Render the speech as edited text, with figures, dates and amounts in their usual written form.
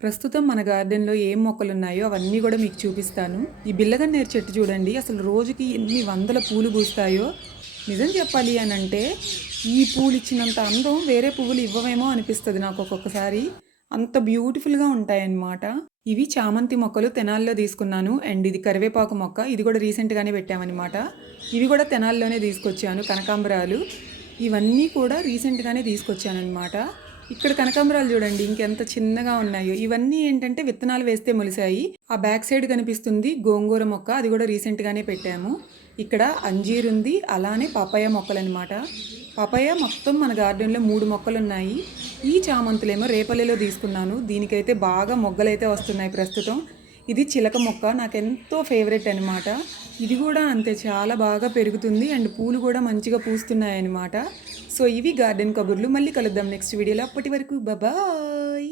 ప్రస్తుతం మన గార్డెన్‌లో ఏం మొక్కలున్నాయో అవన్నీ గూడా మీకు చూపిస్తాను. ఈ బిల్లగన్నేరు చెట్టు చూడండి అసలు రోజుకి ఎన్ని వందల పూలు పూస్తాయో. నిజం చెప్పాలి అనంటే ఈ పూలిచ్చినంత అందం వేరే పువ్వులు ఇవ్వవేమో అనిపిస్తది నాకు ఒక్కొక్కసారి. అంత బ్యూటిఫుల్‌గా ఉంటాయన్నమాట. ఇవి చామంతి మొక్కలు తెనాల్లో తీసుకున్నాను. అండ్ ఇది కరివేపాకు మొక్క. ఇది కూడా రీసెంట్‌గానే పెట్టామన్నమాట. ఇవి కూడా తెనాల్లోనే తీసుకొచ్చాను కనకాంబరాలు. ఇవన్నీ కూడా రీసెంట్‌గానే తీసుకొచ్చానన్నమాట. ఇక్కడ కనకాంబరాలు చూడండి ఇంకెంత చిన్నగా ఉన్నాయో. ఇవన్నీ ఏంటంటే విత్తనాలు వేస్తే మొలిసాయి. ఆ బ్యాక్ సైడ్ కనిపిస్తుంది గోంగూర మొక్క. అది కూడా రీసెంట్‌గానే పెట్టాము. ఇక్కడ అంజీర్ ఉంది. అలానే పపాయ మొక్కలన్నమాట. పపాయ మొత్తం మన గార్డెన్‌లో 3 మొక్కలున్నాయి. ఈ చామంతులేమో రేపల్లెలో తీసుకున్నాను. దీనికైతే బాగా మొగ్గలైతే వస్తున్నాయి ప్రస్తుతం. ఇది చిలక మొక్క. నాకెంతో ఫేవరెట్ అనమాట. ఇది కూడా అంతే చాలా బాగా పెరుగుతుంది. అండ్ పూలు కూడా మంచిగా పూస్తున్నాయన్నమాట. సో ఇవి గార్డెన్ కబుర్లు. మళ్ళీ కలుద్దాం నెక్స్ట్ వీడియోలో. అప్పటి వరకు బాయ్.